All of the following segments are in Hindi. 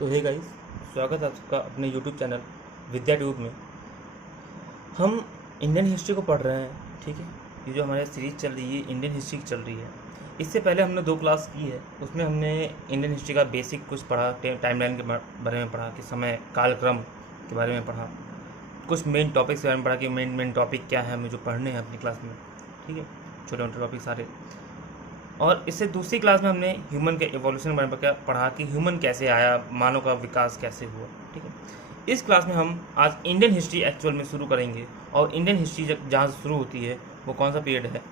तो हे गाइस, स्वागत है आपका अपने यूट्यूब चैनल विद्या ट्यूब में। हम इंडियन हिस्ट्री को पढ़ रहे हैं, ठीक है। ये जो हमारी सीरीज चल रही है इंडियन हिस्ट्री की चल रही है। इससे पहले हमने 2 क्लास की है, उसमें हमने इंडियन हिस्ट्री का बेसिक कुछ पढ़ा, टाइमलाइन के बारे में पढ़ा, कि समय कालक्रम के बारे में पढ़ा, कुछ मेन टॉपिक्स के बारे में पढ़ा कि मेन टॉपिक क्या है हमें जो पढ़ने हैं अपनी क्लास में, ठीक है। छोटे मोटे टॉपिक सारे। और इससे दूसरी क्लास में हमने ह्यूमन के एवोल्यूशन के बारे में पढ़ा कि ह्यूमन कैसे आया, मानव का विकास कैसे हुआ, ठीक है। इस क्लास में हम आज इंडियन हिस्ट्री एक्चुअल में शुरू करेंगे। और इंडियन हिस्ट्री जहाँ से शुरू होती है वो कौन सा पीरियड है?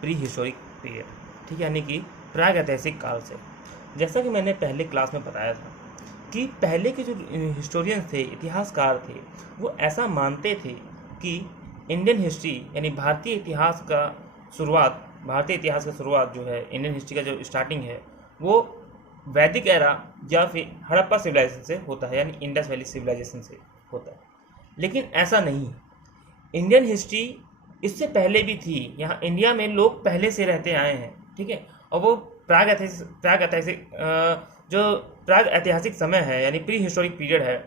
प्री हिस्टोरिक पीरियड, ठीक है, यानी कि प्राग ऐतिहासिक काल से। जैसा कि मैंने पहले क्लास में बताया था कि पहले के जो हिस्टोरियंस थे, इतिहासकार थे, वो ऐसा मानते थे कि इंडियन हिस्ट्री यानी भारतीय इतिहास का शुरुआत जो है, इंडियन हिस्ट्री का जो स्टार्टिंग है, वो वैदिक एरा या फिर हड़प्पा सिविलाइजेशन से होता है, यानी इंडस वैली सिविलाइजेशन से होता है। लेकिन ऐसा नहीं, इंडियन हिस्ट्री इससे पहले भी थी। यहाँ इंडिया में लोग पहले से रहते आए हैं, ठीक है। और वो प्राग ऐतिहासिक समय है, यानी प्री हिस्टोरिक पीरियड है,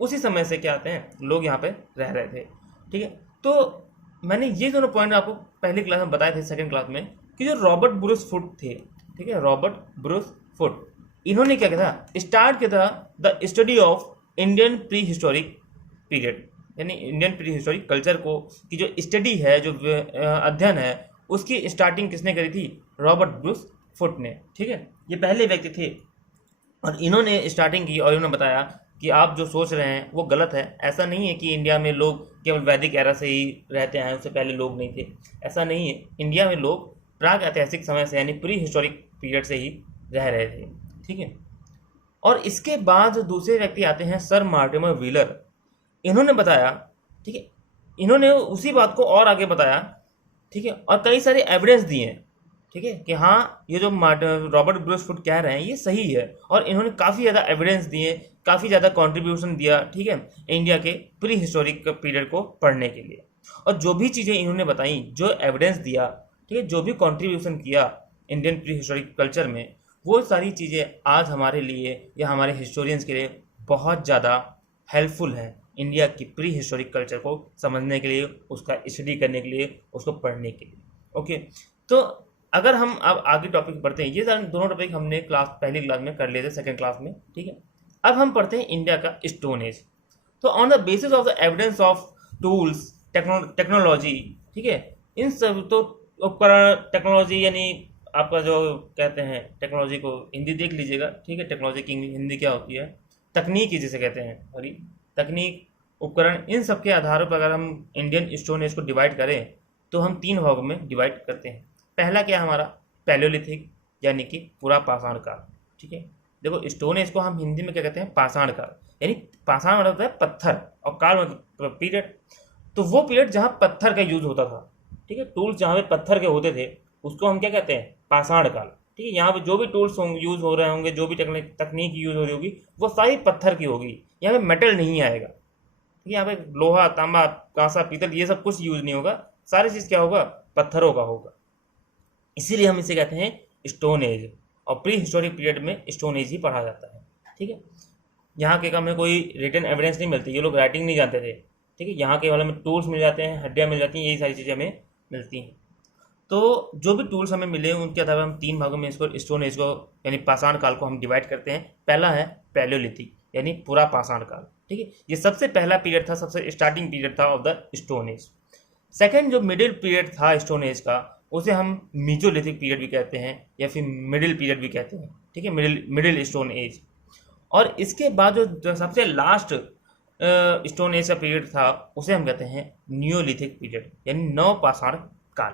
उसी समय से क्या आते हैं लोग यहाँ पे रह रहे थे, ठीक है। तो मैंने ये दोनों पॉइंट आपको पहली क्लास में बताए थे, सेकंड क्लास में, कि जो रॉबर्ट ब्रूस फुट थे, ठीक है, रॉबर्ट ब्रूस फुट, इन्होंने क्या किया था, स्टार्ट किया था the study of Indian pre historic period, यानी इंडियन प्री हिस्टोरिक कल्चर को की जो स्टडी है, जो अध्ययन है, उसकी स्टार्टिंग किसने करी थी? रॉबर्ट ब्रूस फुट ने, ठीक है। ये पहले व्यक्ति थे और इन्होंने स्टार्टिंग की और इन्होंने बताया कि आप जो सोच रहे हैं वो गलत है। ऐसा नहीं है कि इंडिया में लोग केवल वैदिक एरा से ही रहते हैं, उससे पहले लोग नहीं थे, ऐसा नहीं है। इंडिया में लोग प्राग ऐतिहासिक समय से यानी प्री हिस्टोरिक पीरियड से ही रह रहे थे, ठीक है। और इसके बाद दूसरे व्यक्ति आते हैं सर मार्टिमर व्हीलर। इन्होंने बताया, ठीक है, इन्होंने उसी बात को और आगे बताया, ठीक है, और कई सारे एविडेंस दिए, ठीक है, कि हाँ ये जो रॉबर्ट ब्रूस फुट कह रहे हैं ये सही है। और इन्होंने काफ़ी ज़्यादा एविडेंस दिए, काफ़ी ज़्यादा कंट्रीब्यूशन दिया, ठीक है, इंडिया के प्री हिस्टोरिक पीरियड को पढ़ने के लिए। और जो भी चीज़ें इन्होंने बताई, जो एविडेंस दिया, ठीक है, जो भी कंट्रीब्यूशन किया इंडियन प्री हिस्टोरिक कल्चर में, वो सारी चीज़ें आज हमारे लिए या हमारे हिस्टोरियंस के लिए बहुत ज़्यादा हेल्पफुल है, इंडिया की प्री हिस्टोरिक कल्चर को समझने के लिए, उसका स्टडी करने के लिए, उसको पढ़ने के लिए। ओके, तो अगर हम अब आगे टॉपिक पढ़ते हैं, ये सारे दोनों टॉपिक हमने पहली क्लास में कर लिए थे, सेकंड क्लास में, ठीक है। अब हम पढ़ते हैं इंडिया का स्टोन एज। तो on the basis of the evidence of tools, technology, ठीक है, इन सब तो उपकरण, टेक्नोलॉजी यानी आपका जो कहते हैं टेक्नोलॉजी को हिंदी देख लीजिएगा, ठीक है, टेक्नोलॉजी की हिंदी क्या होती है? तकनीकी जिसे कहते हैं, सॉरी, तकनीक, उपकरण, इन सब के आधारों पर अगर हम इंडियन स्टोन एज को डिवाइड करें तो हम 3 भागों में डिवाइड करते हैं। पहला क्या हमारा? पैलियोलिथिक, यानी कि पूरा पाषाण काल, ठीक है। देखो, स्टोन एज को हम हिंदी में क्या कहते हैं? पाषाण काल, यानी पाषाण मतलब होता है पत्थर और काल मतलब पीरियड। तो वो पीरियड जहाँ पत्थर का यूज होता था, ठीक है, टूल्स जहाँ पे पत्थर के होते थे, उसको हम क्या कहते हैं? पाषाण काल, ठीक है। यहाँ पे जो भी टूल्स यूज हो रहे होंगे, जो भी तकनीक यूज हो रही होगी, वो सारी पत्थर की होगी। यहाँ पे मेटल नहीं आएगा, ठीक है। यहाँ पे लोहा, तांबा, कांसा, पीतल, ये सब कुछ यूज नहीं होगा, सारी चीज क्या होगा? पत्थरों का होगा। इसीलिए हम इसे कहते हैं स्टोन एज। और प्री हिस्टोरिक पीरियड में स्टोन एज ही पढ़ा जाता है, ठीक है। यहाँ के हमें कोई रिटन एविडेंस नहीं मिलती, ये लोग राइटिंग नहीं जानते थे, ठीक है। यहाँ के वाले में टूल्स मिल जाते हैं, हड्डियाँ मिल जाती हैं, यही सारी चीज़ें हमें मिलती हैं। तो जो भी टूल्स हमें मिले उनके आधार पर हम 3 भागों में इसको, स्टोन एज को यानी पाषाण काल को हम डिवाइड करते हैं। पहला है पैलियोलिथिक, यानी पूरा पाषाण काल, ठीक है। ये सबसे पहला पीरियड था, सबसे स्टार्टिंग पीरियड था of the stone age. Second जो मिडिल पीरियड था स्टोन एज का, उसे हम मीजोलिथिक पीरियड भी कहते हैं या फिर मिडिल पीरियड भी कहते हैं, ठीक है, मिडिल स्टोन एज। और इसके बाद जो सबसे लास्ट स्टोन एज का पीरियड था, उसे हम कहते हैं नियोलिथिक पीरियड, यानी नवपाषाण काल,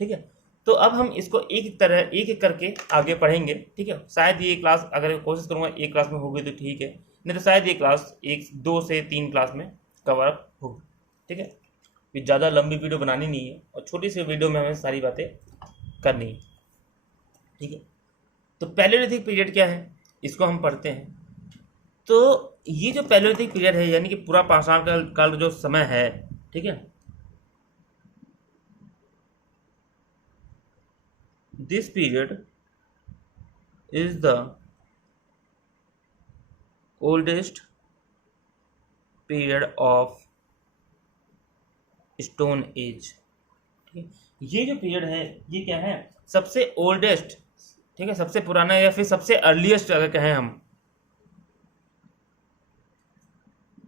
ठीक है। तो अब हम इसको एक एक करके आगे पढ़ेंगे, ठीक है। शायद ये क्लास, अगर कोशिश करूँगा एक क्लास में होगी तो ठीक है, नहीं तो शायद ये क्लास 2 से 3 क्लास में कवर अप होगी, ठीक है। फिर ज़्यादा लंबी वीडियो बनानी नहीं है और छोटी सी वीडियो में हमें सारी बातें करनी है, ठीक है। तो पैलियोलिथिक पीरियड क्या है, इसको हम पढ़ते हैं। तो ये जो पैलियोलिथिक पीरियड है, यानी कि पूरा पाषाण काल जो समय है, ठीक है, this period is the oldest period of stone as. ठीक है, ये जो पीरियड है ये क्या है, सबसे ओल्डेस्ट, ठीक है, सबसे पुराना या फिर सबसे अर्लीस्ट अगर कहें हम,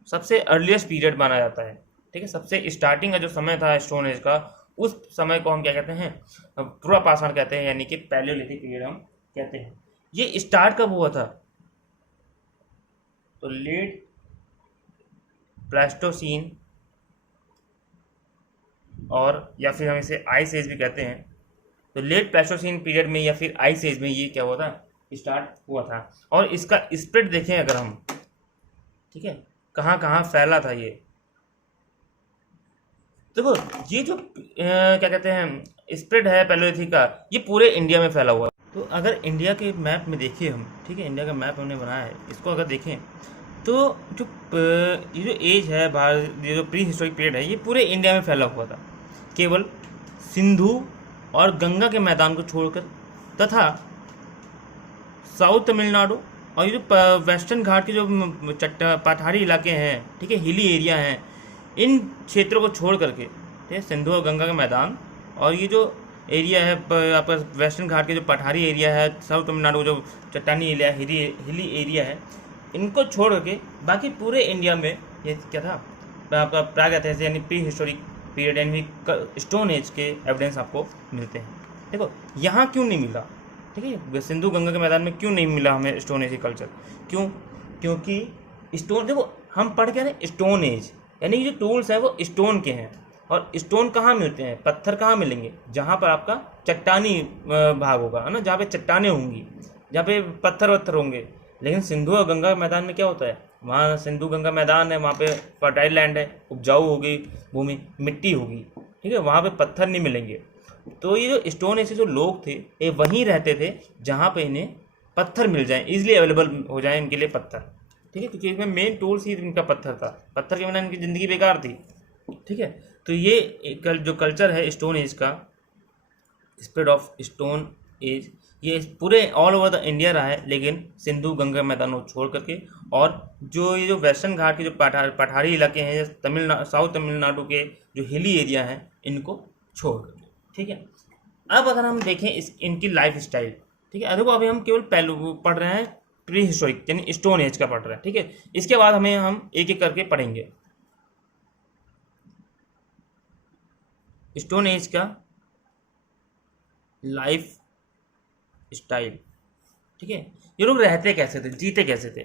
सबसे अर्लीस्ट पीरियड माना जाता है। ठीक है, सबसे स्टार्टिंग का जो समय था स्टोन एज का, उस समय को हम क्या कहते हैं, पूरा पाषाण कहते हैं, यानी कि पैलियोलिथिक पीरियड हम कहते हैं। ये स्टार्ट कब हुआ था, तो लेट प्लेस्टोसीन, और या फिर हम इसे आइस एज भी कहते हैं। तो लेट प्लेस्टोसीन पीरियड में या फिर आइस एज में ये क्या हुआ था, स्टार्ट हुआ था। और इसका स्प्रेड देखें अगर हम, ठीक है, कहाँ कहाँ फैला था ये, देखो ये जो क्या कहते हैं स्प्रेड है पैलियोलिथिक का, ये पूरे इंडिया में फैला हुआ है। तो अगर इंडिया के मैप में देखिए हम, ठीक है, इंडिया का मैप हमने बनाया है, इसको अगर देखें तो जो ये जो एज है भारत, ये जो प्री हिस्टोरिक पीरियड है, ये पूरे इंडिया में फैला हुआ था, केवल सिंधु और गंगा के मैदान को छोड़कर, तथा साउथ तमिलनाडु और ये जो वेस्टर्न घाट के जो पठारी इलाके हैं, ठीक है, हिली एरिया हैं, इन क्षेत्रों को छोड़ करके, ठीक है, सिंधु और गंगा का मैदान और ये जो एरिया है आपका वेस्टर्न घाट के जो पठारी एरिया है, साउथ तमिलनाडु जो चट्टानी एरिया हिली एरिया है, इनको छोड़ करके बाकी पूरे इंडिया में ये क्या था, आपका प्रागैतिहासिक यानी प्री हिस्टोरिक पीरियड यानी स्टोन एज के एविडेंस आपको मिलते हैं। देखो यहाँ क्यों नहीं मिला, ठीक है, सिंधु गंगा के मैदान में क्यों नहीं मिला हमें स्टोन एज कल्चर, क्यों, क्योंकि स्टोन, देखो हम पढ़ के ना स्टोन एज यानी कि जो टूल्स हैं वो स्टोन के हैं, और स्टोन कहाँ मिलते हैं, पत्थर कहाँ मिलेंगे, जहाँ पर आपका चट्टानी भाग होगा, है ना, जहाँ पे चट्टानें होंगी, जहाँ पे पत्थर वत्थर होंगे। लेकिन सिंधु और गंगा मैदान में क्या होता है, वहाँ सिंधु गंगा मैदान है, वहाँ पे फर्टाइल लैंड है, उपजाऊ होगी भूमि, मिट्टी होगी, ठीक है, वहाँ पे पत्थर नहीं मिलेंगे। तो ये जो स्टोन एज जो लोग थे ये वहीं रहते थे जहाँ पे इन्हें पत्थर मिल जाए, इजीली अवेलेबल हो जाए इनके लिए पत्थर, ठीक है, क्योंकि इसमें मेन टूल्स ही इनका पत्थर था, पत्थर के बिना इनकी ज़िंदगी बेकार थी। ठीक है, तो ये जो कल्चर है स्टोन एज का, स्प्रेड ऑफ स्टोन एज, ये पूरे ऑल ओवर द इंडिया रहा है, लेकिन सिंधु गंगा मैदानों को छोड़ करके, और जो ये जो वेस्टर्न घाट के जो पठारी इलाके हैं, साउथ तमिलनाडु के जो हिली एरिया हैं, इनको छोड़ करके। ठीक है, अब अगर हम देखें इनकी लाइफ स्टाइल, ठीक है, देखो अभी हम केवल पहलू पढ़ रहे हैं प्री हिस्टोरिक यानी स्टोन एज का पढ़ रहे हैं, ठीक है, इसके बाद हम एक एक करके पढ़ेंगे स्टोन एज का लाइफ स्टाइल। ठीक है, ये लोग रहते कैसे थे, जीते कैसे थे।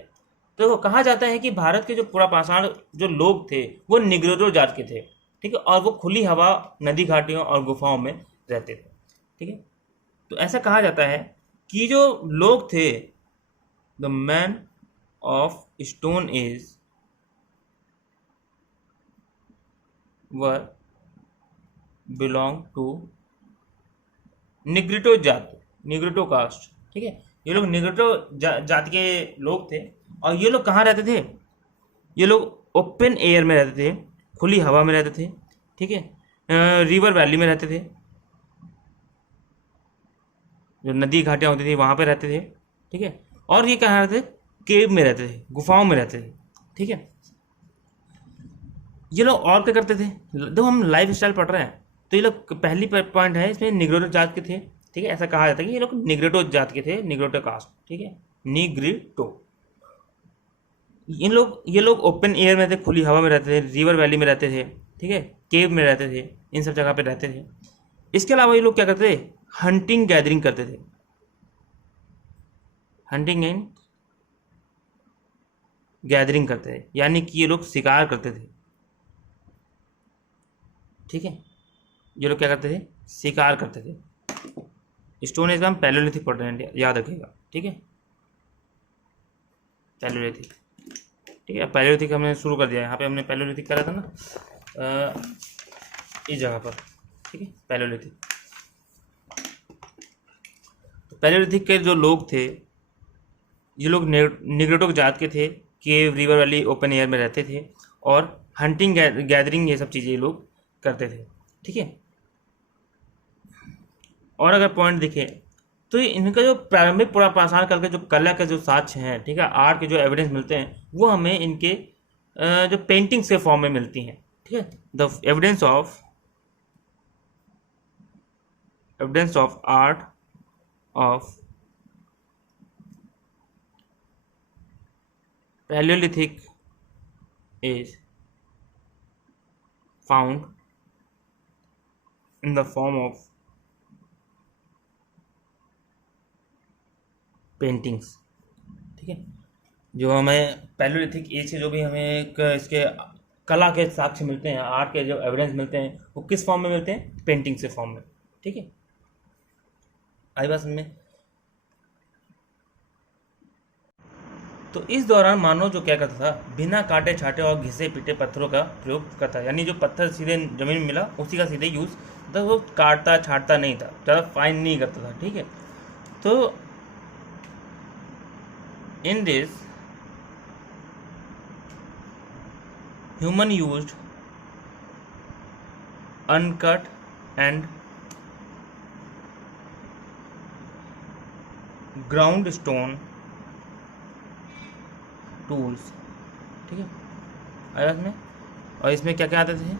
तो कहा जाता है कि भारत के जो पुरापाषाण जो लोग थे वो निग्रोरो जात के थे, ठीक है, और वो खुली हवा, नदी घाटियों और गुफाओं में रहते थे। ठीक है, तो ऐसा कहा जाता है कि जो लोग थे, the man of stone age were belong to Negrito जात, निग्रिटो कास्ट। ठीक है, ये लोग निग्रिटो जाति के लोग थे, और ये लोग कहाँ रहते थे, ये लोग ओपन एयर में रहते थे, खुली हवा में रहते थे। ठीक है, रिवर वैली में रहते थे, जो नदी घाटियाँ होती थी वहाँ पे रहते थे। ठीक है, और ये कहाँ रहते थे, केव में रहते थे, गुफाओं में रहते थे। ठीक है, ये लोग और क्या करते थे, देखो हम लाइफ स्टाइल पढ़ रहे हैं, तो ये लोग पहली पॉइंट है इसमें निग्रोटो जात के थे। ठीक है, ऐसा कहा जाता है कि ये लोग निग्रोटो जात के थे, निग्रोटो कास्ट। ठीक है, निग्रिटो, ये लोग ओपन एयर में थे, खुली हवा में रहते थे, रिवर वैली में रहते थे। ठीक है, केव में रहते थे, इन सब जगह पे रहते थे। इसके अलावा ये लोग क्या करते थे, हंटिंग गैदरिंग करते थे, हंटिंग एंड गैदरिंग करते थे, यानी कि ये लोग शिकार करते थे। ठीक है, ये लोग क्या करते थे, शिकार करते थे। स्टोन एज का हम पैलियोलिथिक पढ़ रहे हैं, याद रखिएगा। ठीक है, पैलियोलिथिक। ठीक है, पैलियोलिथिक हमने शुरू कर दिया, यहाँ पे हमने पैलियोलिथिक करा था ना इस जगह पर। ठीक है, पैलियोलिथिक, तो पैलियोलिथिक के जो लोग थे, ये लोग निग्रोटो जात के थे, केव, रिवर वैली, ओपन एयर में रहते थे, और हंटिंग गैदरिंग ये सब चीज़ें ये लोग करते थे। ठीक है, और अगर पॉइंट देखें तो इनका जो प्रारंभिक पूरा पाषाण काल के जो कला के जो साक्ष्य हैं, ठीक है, आर्ट के जो एविडेंस मिलते हैं वो हमें इनके जो पेंटिंग्स के फॉर्म में मिलती हैं, ठीक है। The evidence of art of palaeolithic age found in the form of paintings, ठीक है। जो हमें पैलियोलिथिक एज के जो भी हमें एक इसके कला के साक्ष्य मिलते हैं, आर्ट के जो एविडेंस मिलते हैं, वो किस फॉर्म में मिलते हैं? पेंटिंग्स के फॉर्म में, ठीक है। आई बात समझ में? तो इस दौरान मानव जो क्या करता था, बिना काटे छाटे और घिसे पीटे पत्थरों का प्रयोग करता, यानी जो पत्थर सीधे जमीन में मिला उसी का सीधे यूज, तो वो काटता छाटता नहीं था, ज़्यादा फाइन नहीं करता था, ठीक है। तो in this human used uncut and ground stone tools, ठीक है, आया इसमें। और इसमें क्या क्या आते थे?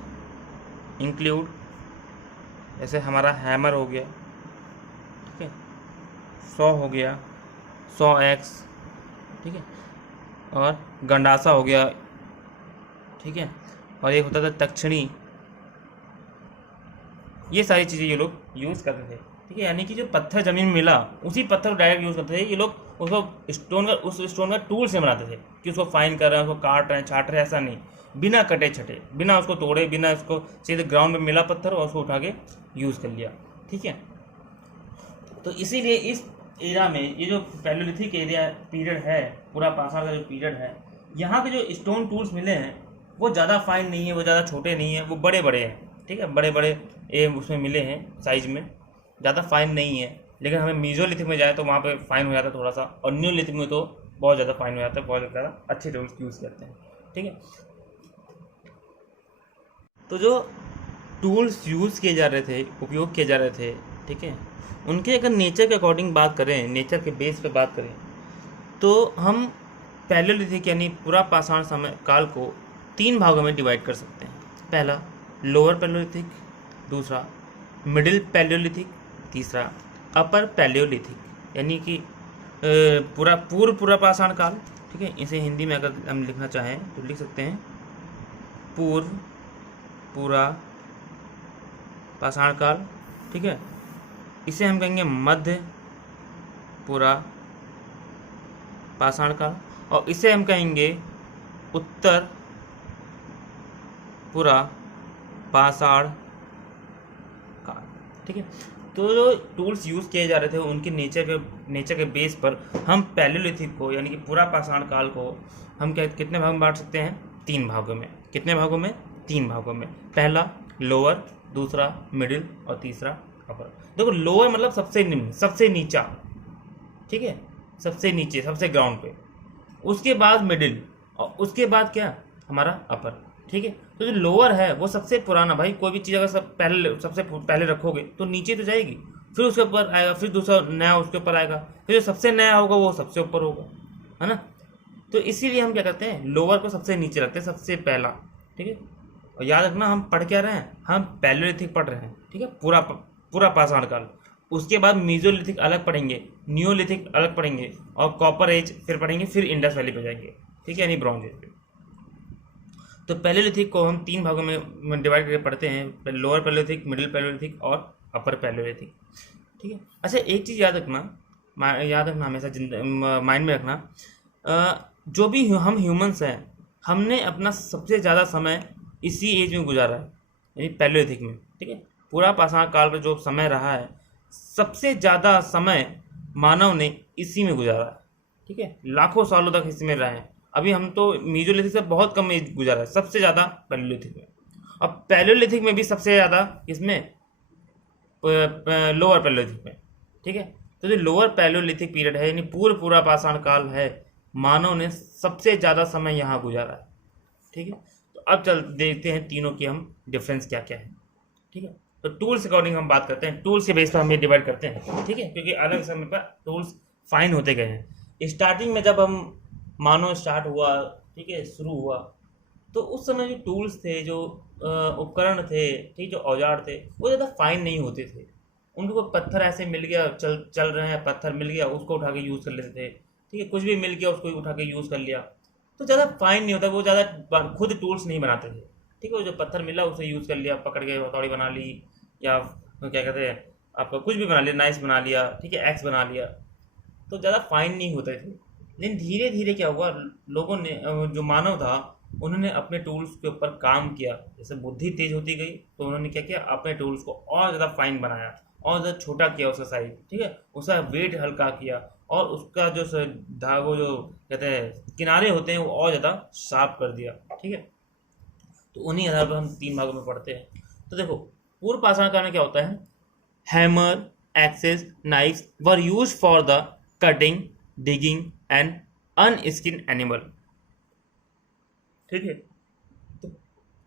इंक्लूड, जैसे हमारा हैमर हो गया, ठीक है, सॉ हो गया, सॉ एक्स, ठीक है, और गंडासा हो गया, ठीक है, और एक होता था तक्षणी। ये सारी चीज़ें ये लोग यूज़ करते थे, ठीक है। यानी कि जो पत्थर ज़मीन में मिला उसी पत्थर को डायरेक्ट यूज़ करते थे ये लोग। उसको उस स्टोन का टूल से बनाते थे कि उसको फाइन कर रहे हैं, उसको काट रहे हैं, छाट रहे हैं, ऐसा नहीं, बिना कटे छटे, बिना उसको तोड़े, बिना उसको, सीधे ग्राउंड में मिला पत्थर और उसको उठा के यूज़ कर लिया, ठीक है। तो इसीलिए इस एरा में, ये जो पैलियोलिथिक एरिया पीरियड है, पूरा पाषाण का जो पीरियड है, यहाँ के जो स्टोन टूल्स मिले हैं वो ज़्यादा फाइन नहीं है, वो ज़्यादा छोटे नहीं है, वो बड़े बड़े हैं, ठीक है, बड़े बड़े उसमें मिले हैं साइज में, ज़्यादा फाइन नहीं है। लेकिन हमें मीजोलिथिक में जाए तो वहाँ पे फाइन हो जाता है थोड़ा सा, और न्यूलिथिक में तो बहुत ज़्यादा फाइन हो जाता है, बहुत ज़्यादा अच्छे टूल्स यूज़ करते हैं, ठीक है। तो जो टूल्स यूज़ किए जा रहे थे, उपयोग किए जा रहे थे, ठीक है, उनके अगर नेचर के अकॉर्डिंग बात करें, नेचर के बेस पे बात करें, तो हम पैलियोलिथिक यानी पूरा पाषाण समय काल को 3 भागों में डिवाइड कर सकते हैं। पहला लोअर पैलियोलिथिक, दूसरा मिडिल पैलियोलिथिक, तीसरा अपर पैलियोलिथिक, यानी कि पूरा पाषाण काल, ठीक है। इसे हिंदी में अगर हम लिखना चाहें तो लिख सकते हैं पूरा पाषाण काल, ठीक है। इसे हम कहेंगे मध्य पूरा पाषाण काल, और इसे हम कहेंगे उत्तर पूरा पाषाण काल, ठीक है। तो जो टूल्स यूज़ किए जा रहे थे उनके नेचर के बेस पर हम पैलियोलिथिक को, यानी कि पूरा पाषाण काल को हम कितने भाग में बांट सकते हैं? 3 भागों में। कितने भागों में? 3 भागों में। पहला लोअर, दूसरा मिडिल और तीसरा अपर। देखो, लोअर मतलब सबसे निम्न, सबसे नीचा, ठीक है, सबसे नीचे, सबसे ग्राउंड पे, उसके बाद मिडिल, और उसके बाद क्या? हमारा अपर, ठीक है। तो जो लोअर है वो सबसे पुराना, भाई कोई भी चीज़ अगर सबसे पहले रखोगे तो नीचे तो जाएगी, फिर उसके ऊपर आएगा, फिर दूसरा नया उसके ऊपर आएगा, फिर जो सबसे नया होगा वो सबसे ऊपर होगा, है ना। तो इसीलिए हम क्या करते हैं, लोअर को सबसे नीचे रखते हैं, सबसे पहला, ठीक है। और याद रखना, हम पढ़ क्या रहे हैं? हम पैलियोलिथिक पढ़ रहे हैं, ठीक है, पूरा पाषाण काल। उसके बाद मीजोलिथिक अलग पढ़ेंगे, नियोलिथिक अलग पढ़ेंगे, और कॉपर एज फिर पढ़ेंगे, फिर इंडस वैली पे जाएंगे, ठीक है, यानी ब्रॉन्ज एज पे। तो पैलियोलिथिक को हम 3 भागों में डिवाइड करके पढ़ते हैं, लोअर पैलियोलिथिक, मिडिल पैलियोलिथिक और अपर पैलियोलिथिक, ठीक है। अच्छा, एक चीज़ याद रखना हमेशा माइंड में रखना, जो भी हम ह्यूमंस हैं, हमने अपना सबसे ज़्यादा समय इसी एज में गुजारा है, यानी पैलियोलिथिक में, ठीक है। पूरा पाषाण काल पर जो समय रहा है, सबसे ज़्यादा समय मानव ने इसी में गुजारा है, ठीक है, लाखों सालों तक इसी में रहे हैं। अभी हम तो मीजोलिथिक से बहुत कम एज गुजारा है, सबसे ज़्यादा पैलियोलिथिक में, और पैलियोलिथिक में भी सबसे ज़्यादा इसमें लोअर पैलियोलिथिक में, ठीक है। तो जो लोअर पैलियोलिथिक पीरियड है, यानी पूरा पाषाण काल है, मानव ने सबसे ज़्यादा समय यहाँ गुजारा है, ठीक है। तो अब देखते हैं तीनों की हम डिफरेंस क्या क्या है, ठीक है। तो टूल्स अकॉर्डिंग हम बात करते हैं, टूल्स के बेस पर हम ये डिवाइड करते हैं, ठीक है, क्योंकि अलग समय पर टूल्स फाइन होते गए हैं। स्टार्टिंग में जब हम मानो स्टार्ट हुआ, ठीक है, शुरू हुआ, तो उस समय जो टूल्स थे, जो उपकरण थे, ठीक, जो औजार थे, वो ज़्यादा फाइन नहीं होते थे। उनको पत्थर ऐसे मिल गया, चल चल रहे हैं, पत्थर मिल गया, उसको उठा के यूज़ कर लेते थे, ठीक है, कुछ भी मिल गया उसको उठा के यूज़ कर लिया, तो ज़्यादा फाइन नहीं होता, वो ज़्यादा खुद टूल्स नहीं बनाते थे, ठीक है, वो जो पत्थर मिला उसे यूज़ कर लिया, पकड़ के हथौड़ी बना ली, या क्या कहते हैं आपका कुछ भी बना लिया, नाइस बना लिया, ठीक है, एक्स बना लिया, तो ज़्यादा फाइन नहीं होते थे। लेकिन धीरे धीरे क्या हुआ, लोगों ने जो मानव था, उन्होंने अपने टूल्स के ऊपर काम किया, जैसे बुद्धि तेज होती गई तो उन्होंने क्या किया, अपने टूल्स को और ज़्यादा फाइन बनाया, और ज़्यादा छोटा किया उसका साइज, ठीक है, उसका वेट हल्का किया, और उसका जो वो जो कहते हैं किनारे होते हैं वो और ज़्यादा शार्प कर दिया, ठीक है। तो उन्हीं आधार पर हम 3 भागों में पढ़ते हैं। तो देखो, पूर्व पाषाण काल में क्या होता है, hammer, axes, knives were use for the cutting, digging and unskin animal, ठीक है। तो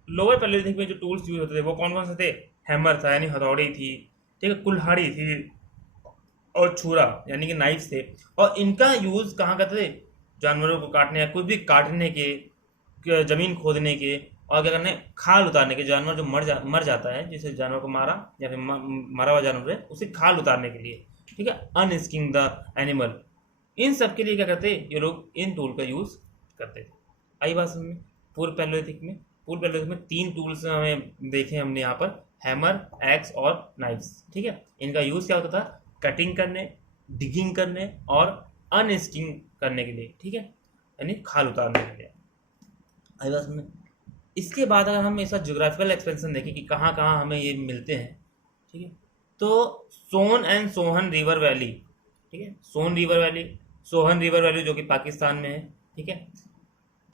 लोअर पैलेलिथिक में जो टूल्स यूज होते थे वो कौन कौन से थे, हैमर था यानी हथौड़ी थी, ठीक है, कुल्हाड़ी थी, और छुरा यानी कि नाइफ्स थे। और इनका यूज कहाँ करते थे, जानवरों को काटने या कुछ भी काटने के, जमीन खोदने के, और क्या करने, खाल उतारने के, जानवर जो मर जाता है, जिसे जानवर को मारा या फिर मरा हुआ जानवर है उसे खाल उतारने के लिए, ठीक है, अनस्किंग द एनिमल, इन सब के लिए क्या करते, ये लोग इन टूल का यूज करते थे। आई बात समझ में। पूर्व पैलोलिथिक में 3 टूल्स हमें देखे हमने यहाँ पर, हैमर, एक्स और नाइफ्स, ठीक है। इनका यूज क्या होता था, कटिंग करने, डिगिंग करने और अनस्किंग करने के लिए, ठीक है, यानी खाल उतारने के लिए। आई बात समझ में। इसके बाद अगर हम इसका ज्योग्राफिकल एक्सपेंशन देखें कि कहाँ कहाँ हमें ये मिलते हैं, ठीक है, तो सोन एंड सोहन रिवर वैली, ठीक है, सोहन रिवर वैली जो कि पाकिस्तान में है, ठीक है।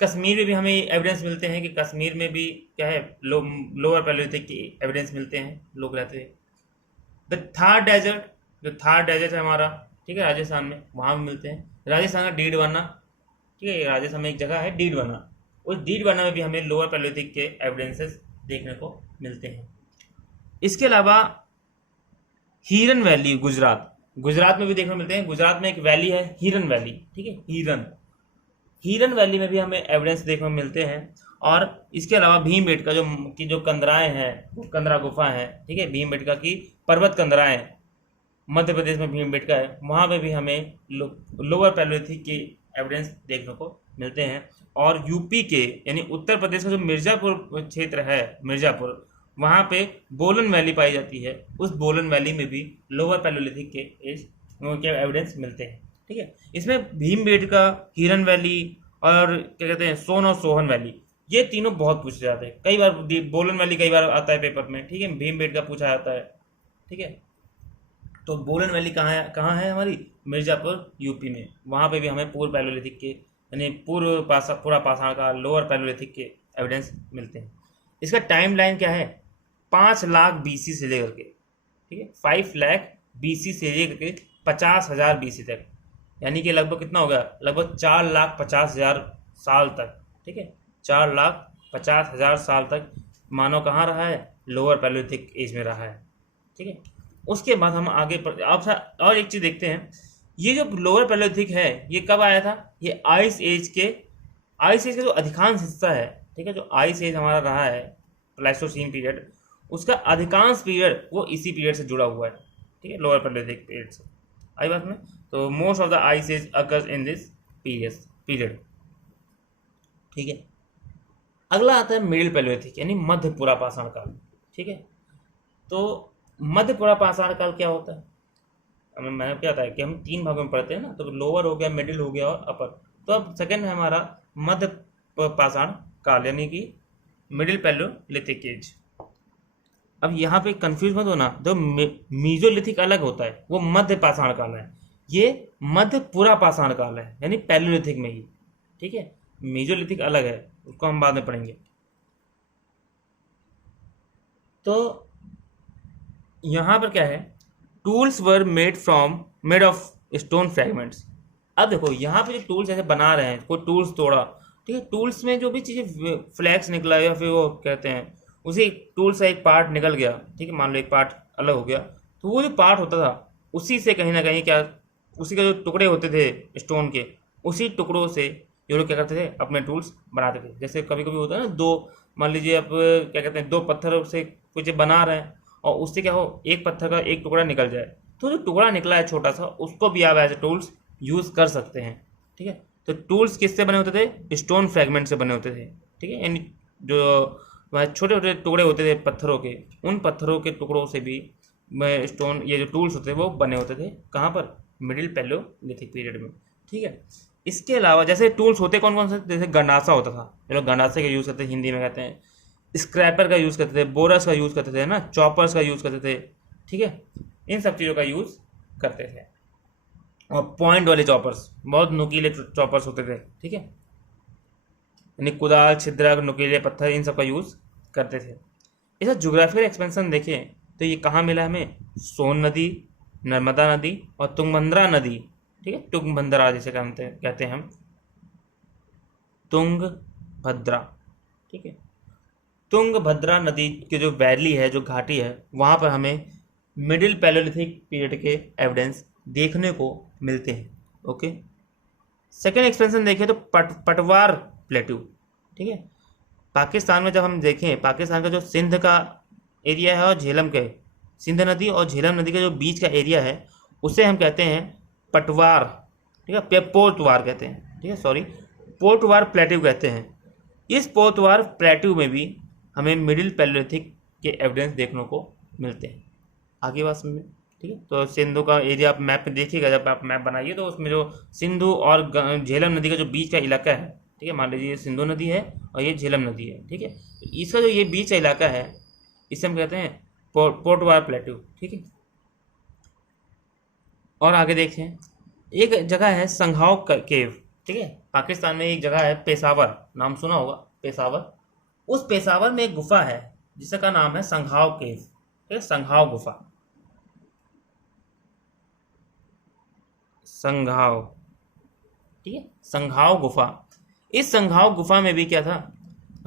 कश्मीर में भी हमें एविडेंस मिलते हैं कि कश्मीर में भी क्या है, लोअर पैलेलिथिक के एविडेंस मिलते हैं, लोग रहते हैं। द थार डेजर्ट, जो थार डेजर्ट है हमारा, ठीक है, राजस्थान में, वहाँ भी मिलते हैं। राजस्थान का डीडवाना, ठीक है, राजस्थान में एक जगह है डीडवाना, उस डीडवाना में भी हमें लोअर पैलेलिथिक के एविडेंसेस देखने को मिलते हैं। इसके अलावा हिरन वैली, गुजरात में भी देखने को मिलते हैं। गुजरात में एक वैली है हिरन वैली, ठीक है, हिरन वैली में भी हमें एविडेंस देखने को मिलते हैं। और इसके अलावा भीमबेटका जो कंदराएं हैं, वो कंदरा गुफा है, ठीक है, भीमबेटका की पर्वत कंदराएं, मध्य प्रदेश में भीमबेटका है, वहाँ पे भी हमें लोअर पैलेलिथिक के एविडेंस देखने को मिलते हैं। और यूपी के यानी उत्तर प्रदेश का जो मिर्ज़ापुर क्षेत्र है, मिर्ज़ापुर, वहाँ पे बोलन वैली पाई जाती है, उस बोलन वैली में भी लोअर पैलेलिथिक के एविडेंस मिलते हैं, ठीक है। इसमें भीमबेटका, हिरन वैली और क्या कहते हैं सोन और सोहन वैली, ये तीनों बहुत पूछे जाते हैं। कई बार बोलन वैली कई बार आता है पेपर में, ठीक है, भीमबेटका पूछा जाता है, ठीक है। तो बोलन वैली कहाँ है हमारी, मिर्ज़ापुर यूपी में, वहाँ पे भी हमें पूर्व पैलेलिथिक के यानी पूरा पाषाण का लोअर पैलेलिथिक के एविडेंस मिलते हैं। इसका टाइम लाइन क्या है, 5 लाख BC से लेकर के, ठीक है, 5 लाख BC से लेकर के 50,000 BC तक, यानी कि लगभग कितना हो गया, लगभग 4,50,000 साल तक, ठीक है, 4,50,000 साल तक मानव कहाँ रहा है, लोअर पैलेलिथिक एज में रहा है, ठीक है। उसके बाद हम आगे और एक चीज़ देखते हैं, ये जो लोअर पैलेलिथिक है ये कब आया था, ये आइस एज के जो अधिकांश हिस्सा है, ठीक है, जो आइस एज हमारा रहा है, प्लाइस्टोसीन पीरियड, उसका अधिकांश पीरियड वो इसी पीरियड से जुड़ा हुआ है, ठीक है, लोअर पैलेलिथिक पीरियड से। आई बात में। तो most of the ice age occurs in this period, ठीक है। अगला आता है मिडिल पैलेलिथिक यानी मध्य पुरा पाषाण काल, ठीक है। तो मध्य पुरा पाषाण काल क्या होता है, हमें मैंने क्या बताया कि हम 3 भागों में पढ़ते हैं ना, तो लोअर हो गया, मिडिल हो गया और अपर। तो अब सेकंड है हमारा मध्य पाषाण काल यानी कि मिडिल पैलेलिथिक एज। अब यहाँ पे कंफ्यूज मत होना, जो मीजोलिथिक अलग होता है वो मध्य पाषाण काल है, ये मध्य पुरा पाषाण काल है यानी पैलेलिथिक में ही, ठीक है, मीजोलिथिक अलग है, उसको हम बाद में पढ़ेंगे। तो यहाँ पर क्या है, tools were made of stone fragments. अब देखो यहाँ पे जो टूल्स ऐसे बना रहे हैं, कोई टूल्स तोड़ा, ठीक है, टूल्स में जो भी चीज़ें फ्लैक्स निकला या फिर वो कहते हैं उसी टूल से एक पार्ट निकल गया, ठीक है, मान लो एक पार्ट अलग हो गया, तो वो जो पार्ट होता था उसी से कहीं ना कहीं क्या, उसी के जो टुकड़े होते थे स्टोन के, उसी टुकड़ों से ये लोग क्या करते थे, अपने टूल्स बनाते थे। जैसे कभी कभी होता है ना, दो, मान लीजिए आप क्या कहते हैं, दो पत्थर से कुछ बना रहे हैं और उससे क्या हो, एक पत्थर का एक टुकड़ा निकल जाए, तो जो टुकड़ा निकला है छोटा सा, उसको भी आप एज ए टूल्स यूज़ कर सकते हैं। ठीक है, तो टूल्स किससे बने होते थे, स्टोन फ्रैगमेंट से बने होते थे। ठीक है, यानी जो वह छोटे छोटे टुकड़े होते थे पत्थरों के, उन पत्थरों के टुकड़ों से भी स्टोन, ये जो टूल्स होते थे वो बने होते थे। कहाँ पर, मिडिल पैलियोलिथिक पीरियड में। ठीक है, इसके अलावा जैसे टूल्स होते कौन कौन से, जैसे गंडासा होता था, ये लोग गंडासे का यूज़ करते हैं, हिंदी में कहते हैं, स्क्रैपर का यूज़ करते थे, बोरस का यूज़ करते थे ना, चॉपर्स का यूज़ करते थे। ठीक है, इन सब चीज़ों का यूज़ करते थे। और पॉइंट वाले चॉपर्स, बहुत नुकीले चॉपर्स होते थे। ठीक है, यानी कुदाल, छिद्रक, नुकीले पत्थर, इन सब का यूज़ करते थे। इसका जोग्राफिकल एक्सपेंशन देखें तो ये कहाँ मिला हमें, सोन नदी, नर्मदा नदी और तुंगभद्रा नदी। ठीक है, तुंगभद्रा जिसे कहते हैं हम, तुंगभद्रा। ठीक है, तुंगभद्रा नदी की जो वैली है, जो घाटी है, वहाँ पर हमें मिडिल पैलियोलिथिक पीरियड के एविडेंस देखने को मिलते हैं। ओके, सेकेंड एक्सपेंशन देखें तो पटवार प्लेट्यू। ठीक है, पाकिस्तान में जब हम देखें, पाकिस्तान का जो सिंध का एरिया है और झेलम के, सिंध नदी और झेलम नदी के जो बीच का एरिया है, उसे हम कहते हैं पटवार। ठीक है, पोर्टवार कहते हैं। ठीक है, सॉरी, पोर्टवार प्लेट्यू कहते हैं। इस पोर्टवार प्लेट्यू में भी हमें मिडिल पैलियोलिथिक के एविडेंस देखने को मिलते हैं। आगे बात समझ में। ठीक है, तो सिंधु का एरिया आप मैप में देखिएगा, जब आप मैप बनाइए तो उसमें जो सिंधु और झेलम नदी का जो बीच का इलाका है, ठीक है, मान लीजिए ये सिंधु नदी है और ये झेलम नदी है। ठीक है, तो इसका जो ये बीच का इलाका है, इसे हम कहते हैं पोर्टवार प्लेट्यू। ठीक है, और आगे देखें, एक जगह है संघाव केव। ठीक है, पाकिस्तान में एक जगह है पेशावर, नाम सुना होगा पेशावर। उस पेशावर में एक गुफा है जिसका नाम है संघाव केव। ठीक है, संघाव गुफा, संघाव। ठीक है, संघाव गुफा। इस संघाव गुफा में भी क्या था,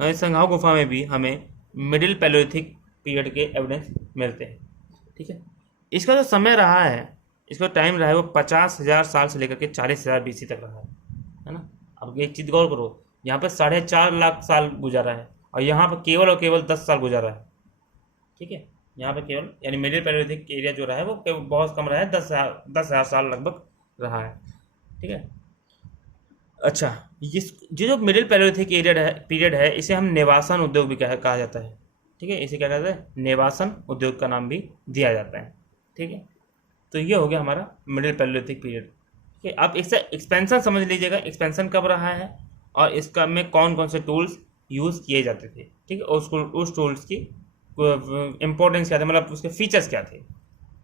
इस संघाव गुफा में भी हमें मिडिल पैलियोलिथिक पीरियड के एविडेंस मिलते हैं। ठीक है, इसका जो समय रहा है, इसका टाइम रहा है वो 50,000 साल से लेकर के 40,000 BC तक रहा है ना। अब एक चीज़ गौर करो, यहाँ पर 4.5 लाख साल गुजारा है और यहाँ पर केवल और केवल 10 साल गुजारा है। ठीक है, यहाँ पर केवल, यानी मिडिल पैलियोलिथिक एरिया जो रहा है वो बहुत कम रहा है, 10,000 साल लगभग रहा है। ठीक है, अच्छा, ये जो मिडिल पैलियोलिथिक पीरियड है, इसे हम नेवासन उद्योग भी कहा जाता है। ठीक है, इसे क्या कहते हैं, नेवासन उद्योग का नाम भी दिया जाता है। ठीक है, तो ये हो गया हमारा मिडिल पैलियोलिथिक पीरियड। ठीक है, आप इससे एक्सपेंशन समझ लीजिएगा, एक्सपेंशन कब रहा है और इसका में कौन कौन से टूल्स यूज़ किए जाते थे। ठीक है, और उस टूल्स की इम्पोर्टेंस क्या थे, मतलब उसके फीचर्स क्या थे।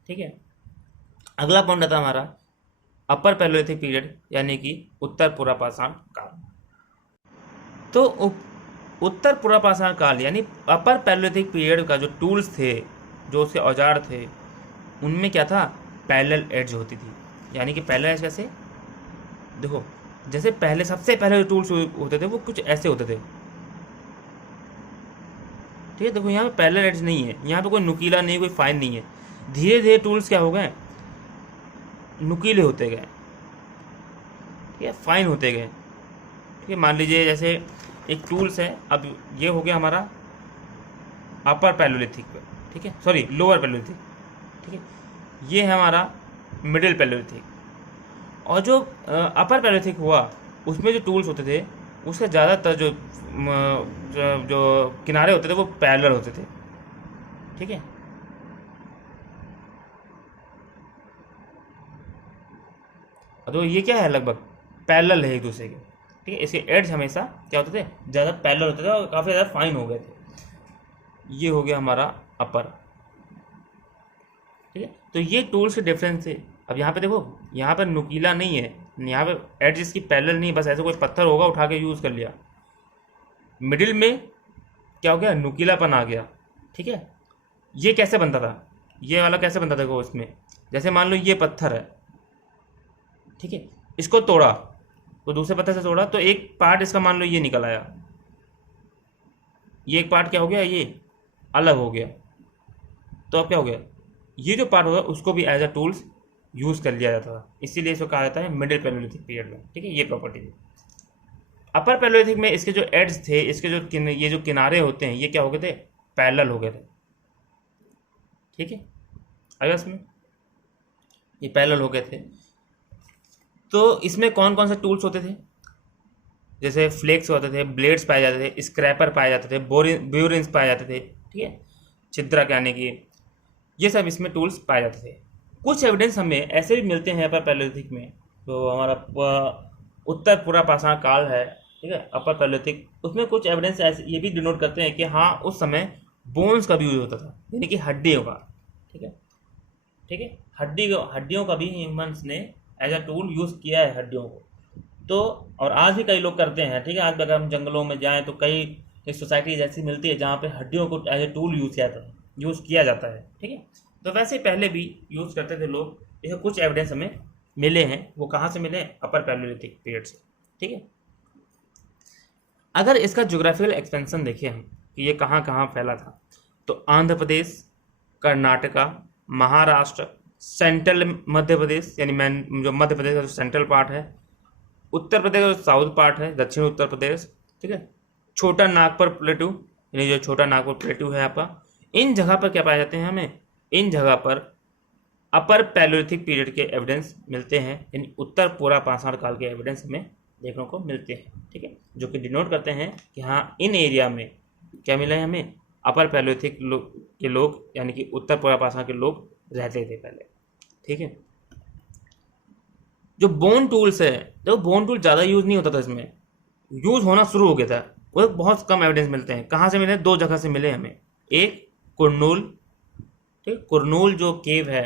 ठीक है, अगला पॉइंट आता हमारा अपर पैलियोलिथिक पीरियड, यानी कि उत्तर पुरापाषाण काल। तो उत्तर पुरापाषाण काल यानी अपर पैलियोलिथिक पीरियड का जो टूल्स थे, जो उसके औजार थे, उनमें क्या था, पैरेलल एड्ज होती थी। यानी कि पैरेलल एड्ज कैसे, देखो, जैसे पहले सबसे पहले जो टूल्स होते थे वो कुछ ऐसे होते थे। ठीक है, देखो यहाँ पे पैरेलल एड्ज नहीं है, यहाँ पे कोई नुकीला नहीं, कोई फाइन नहीं है। धीरे धीरे टूल्स क्या हो गए, नुकीले होते गए। ठीक है, फाइन होते गए। ठीक है, मान लीजिए जैसे एक टूल्स है, अब ये हो गया हमारा अपर पैलियोलिथिक। ठीक है, सॉरी, लोअर पैलियोलिथिक। ठीक है, ये है हमारा मिडिल पैलियोलिथिक। और जो अपर पैलियोलिथिक हुआ, उसमें जो टूल्स होते थे, उसका ज़्यादातर जो किनारे होते थे वो पैरेलल होते थे। ठीक है, तो ये क्या है, लगभग पैरेलल है एक दूसरे के। ठीक है, इसके एड्स हमेशा क्या होते थे, ज़्यादा पैरेलल होते थे और काफ़ी ज़्यादा फाइन हो गए थे। ये हो गया हमारा अपर। ठीक है, तो ये टूल्स के डिफरेंस थे। अब यहाँ पे देखो, यहाँ पर नुकीला नहीं है, यहाँ पे एड्ज इसकी पैरेलल नहीं, बस ऐसे कोई पत्थर होगा उठा के यूज़ कर लिया। मिडिल में क्या हो गया, नुकीलापन आ गया। ठीक है, ये कैसे बनता था, ये वाला कैसे बनता था, देखो इसमें, जैसे मान लो ये पत्थर है। ठीक है, इसको तोड़ा तो दूसरे पत्थर से तोड़ा तो एक पार्ट इसका मान लो ये निकल आया, ये एक पार्ट क्या हो गया, ये अलग हो गया, तो अब क्या हो गया, ये जो पार्ट होगा उसको भी एज अ टूल्स यूज़ कर लिया जाता था, इसीलिए इसको कहा जाता है मिडिल पैलियोलिथिक पीरियड में। ठीक है, ये प्रॉपर्टी थी। अपर पैलियोलिथिक में इसके जो एड्स थे, इसके जो ये जो किनारे होते हैं, ये क्या हो गए थे, पैरेलल हो गए थे। ठीक है, आगे इसमें ये पैरेलल हो गए थे। तो इसमें कौन कौन से टूल्स होते थे, जैसे फ्लेक्स होते थे, ब्लेड्स पाए जाते थे, स्क्रैपर पाए जाते थे, ब्यूरिन्स पाए जाते थे। ठीक है, छिद्रा कहने की, ये सब इसमें टूल्स पाए जाते थे। कुछ एविडेंस हमें ऐसे भी मिलते हैं अपर पैलियोलिथिक में, तो हमारा उत्तर पूरा पाषाण काल है, ठीक है, अपर पैलियोलिथिक, उसमें कुछ एविडेंस ऐसे ये भी डिनोट करते हैं कि हाँ उस समय बोन्स का भी यूज होता था, यानी कि हड्डियों का। ठीक है, ठीक है, हड्डियों का भी ह्यूमंस ने एज अ टूल यूज़ किया है हड्डियों को। तो और आज भी कई लोग करते हैं। ठीक है, आज भी अगर हम जंगलों में जाएं तो कई सोसाइटीज ऐसी मिलती है जहाँ पे हड्डियों को एज ए टूल यूज़ किया जाता है। ठीक है, तो वैसे पहले भी यूज़ करते थे लोग। ये कुछ एविडेंस हमें मिले हैं, वो कहाँ से मिले, अपर पैलियोलिथिक पीरियड से। ठीक है, अगर इसका ज्योग्राफिकल एक्सपेंशन देखें हम कि ये कहाँ कहाँ फैला था, तो आंध्र प्रदेश, कर्नाटका, महाराष्ट्र, सेंट्रल मध्य प्रदेश, यानी जो मध्य प्रदेश का जो सेंट्रल पार्ट है, उत्तर प्रदेश का जो साउथ पार्ट है, दक्षिण उत्तर प्रदेश। ठीक है, छोटा नागपुर प्लेटू, यानी जो छोटा नागपुर प्लेटू है आपका, इन जगह पर क्या पाए जाते हैं, हमें इन जगह पर अपर पैलियोलिथिक पीरियड के एविडेंस मिलते हैं, यानी उत्तर पूरा पाषाण काल के एविडेंस हमें देखने को मिलते हैं। ठीक है, जो कि डिनोट करते हैं कि हाँ इन एरिया में क्या मिला है हमें, अपर पैलियोलिथिक के लोग, यानी कि उत्तर पूरा पाषाण के लोग रहते थे पहले। ठीक है, जो बोन टूल्स है, तो बोन टूल ज़्यादा यूज़ नहीं होता था, इसमें यूज़ होना शुरू हो गया था, वो बहुत कम एविडेंस मिलते हैं। कहाँ से मिले, दो जगह से मिले हमें, एक कुरनूल, ठीक, कुरनूल जो केव है,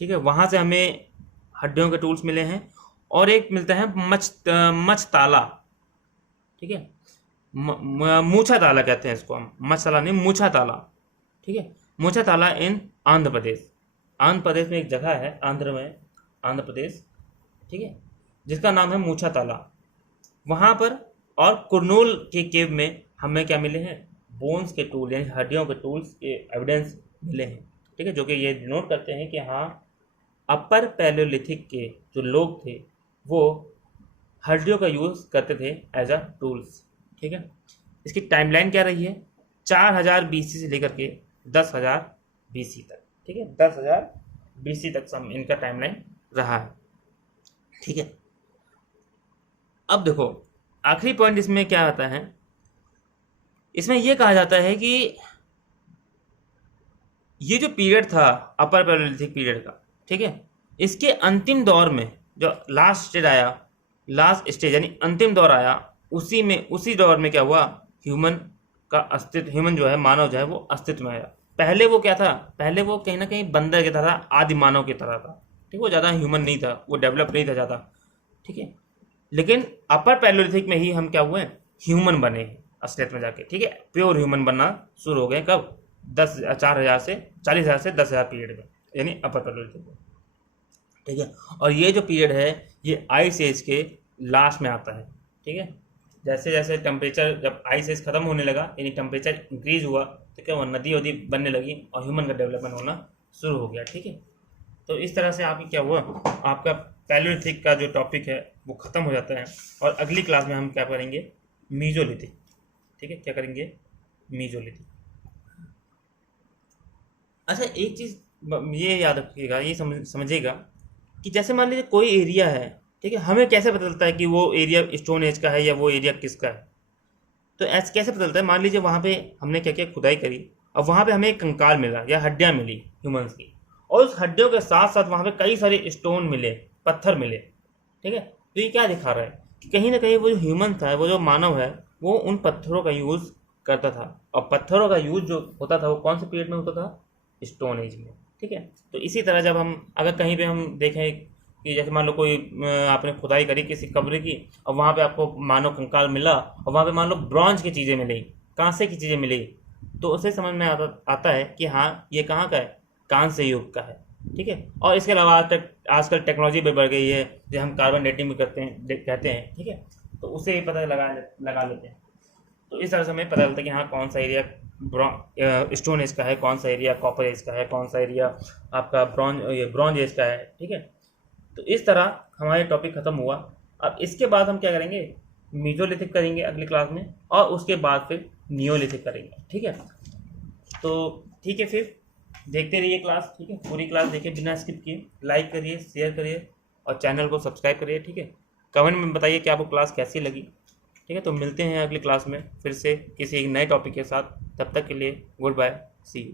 ठीक है, वहाँ से हमें हड्डियों के टूल्स मिले हैं, और एक मिलता है मच ताला। ठीक है, मूछा ताला कहते हैं इसको हम, मच ताला नहीं, मूछा ताला। ठीक है, मूछा ताला इन आंध्र प्रदेश, आंध्र प्रदेश में एक जगह है, आंध्र प्रदेश, ठीक है, जिसका नाम है मूछा ताला, वहाँ पर। और कुरनूल के केव में हमें क्या मिले हैं, बोन्स के टूल, यानी हड्डियों के टूल्स के एविडेंस मिले हैं। ठीक है, जो कि ये डिनोट करते हैं कि हाँ अपर पैलियोलिथिक के जो लोग थे वो हड्डियों का यूज़ करते थे एज अ टूल्स। ठीक है, इसकी टाइमलाइन क्या रही है, 4000 BC से लेकर के 10,000 BC तक। ठीक है, 10,000 BC तक सब इनका टाइमलाइन रहा है। ठीक है, अब देखो आखिरी पॉइंट इसमें क्या आता है, इसमें यह कहा जाता है कि ये जो पीरियड था अपर पैलियोलिथिक पीरियड का, ठीक है, इसके अंतिम दौर में जो लास्ट स्टेज यानी अंतिम दौर आया, उसी दौर में क्या हुआ, ह्यूमन का अस्तित्व, ह्यूमन जो है, मानव जो है वो अस्तित्व में आया। पहले वो क्या था, पहले वो कहीं ना कहीं बंदर की तरह, आदि मानव की तरह था। ठीक, वो ज़्यादा ह्यूमन नहीं था, वो डेवलप नहीं था ज़्यादा। ठीक है, लेकिन अपर पैलियोलिथिक में ही हम क्या हुए, ह्यूमन बने असलियत में जाके। ठीक है, प्योर ह्यूमन बनना शुरू हो गए कब, 40,000 से 10,000 पीरियड में, यानी अपर पैलियोलिथिक में। ठीक है, और ये जो पीरियड है ये आइस एज के लास्ट में आता है। ठीक है, जैसे जैसे टेम्परेचर, जब आइस एज खत्म होने लगा, यानी टेम्परेचर इंक्रीज हुआ, तो क्या हुआ, नदी वदी बनने लगी और ह्यूमन का डेवलपमेंट होना शुरू हो गया। ठीक है, तो इस तरह से आपकी क्या हुआ, आपका पैलियोलिथिक का जो टॉपिक है वो ख़त्म हो जाता है। और अगली क्लास में हम क्या करेंगे, मीजोलिथिक। ठीक है, क्या करेंगे, मीजोलिथिक। अच्छा, एक चीज़ ये याद रखिएगा, ये समझिएगा कि जैसे मान लीजिए कोई एरिया है, ठीक है, हमें कैसे पता चलता है कि वो एरिया स्टोन एज का है या वो एरिया किसका है, तो ऐसे कैसे पता चलता है, मान लीजिए वहाँ पे हमने क्या किया, खुदाई करी, और वहाँ पे हमें एक कंकाल मिला या हड्डियाँ मिली ह्यूमंस की, और उस हड्डियों के साथ साथ वहाँ पे कई सारे स्टोन मिले, पत्थर मिले। ठीक है, तो ये क्या दिखा रहा है कि कहीं ना कहीं वो जो ह्यूमन था, वो जो मानव है, वो उन पत्थरों का यूज़ करता था, और पत्थरों का यूज़ जो होता था वो कौन से पीरियड में होता था, स्टोन एज में। ठीक है, तो इसी तरह जब हम अगर कहीं पे हम देखें कि जैसे मान लो कोई आपने खुदाई करी किसी कब्र की, और वहाँ पे आपको मानव कंकाल मिला, और वहाँ पे मान लो ब्रॉन्ज की चीज़ें मिली, कांसे की चीज़ें मिली, तो उससे समझ में आता है कि हाँ ये कहाँ का है, कांस्य युग का है। ठीक है, और इसके अलावा आजकल टेक्नोलॉजी भी बढ़ गई है, जो हम कार्बन डेटिंग भी कहते हैं। ठीक है, तो उससे ही पता लगा लेते हैं। तो इस तरह से हमें पता चलता है कि हाँ कौन सा एरिया स्टोन एज का है, कौन सा एरिया कॉपर एज का है, कौन सा एरिया आपका ब्रॉन्ज एज का है। ठीक है, तो इस तरह हमारे टॉपिक ख़त्म हुआ। अब इसके बाद हम क्या करेंगे, मीजोलिथिक करेंगे अगली क्लास में, और उसके बाद फिर नियोलिथिक करेंगे। ठीक है, तो ठीक है, फिर देखते रहिए क्लास। ठीक है, पूरी क्लास देखिए बिना स्किप किए, लाइक करिए, शेयर करिए और चैनल को सब्सक्राइब करिए। ठीक है, कमेंट में बताइए कि आपको क्लास कैसी लगी। ठीक है, तो मिलते हैं अगली क्लास में फिर से किसी एक नए टॉपिक के साथ। तब तक के लिए गुड बाय, सी यू।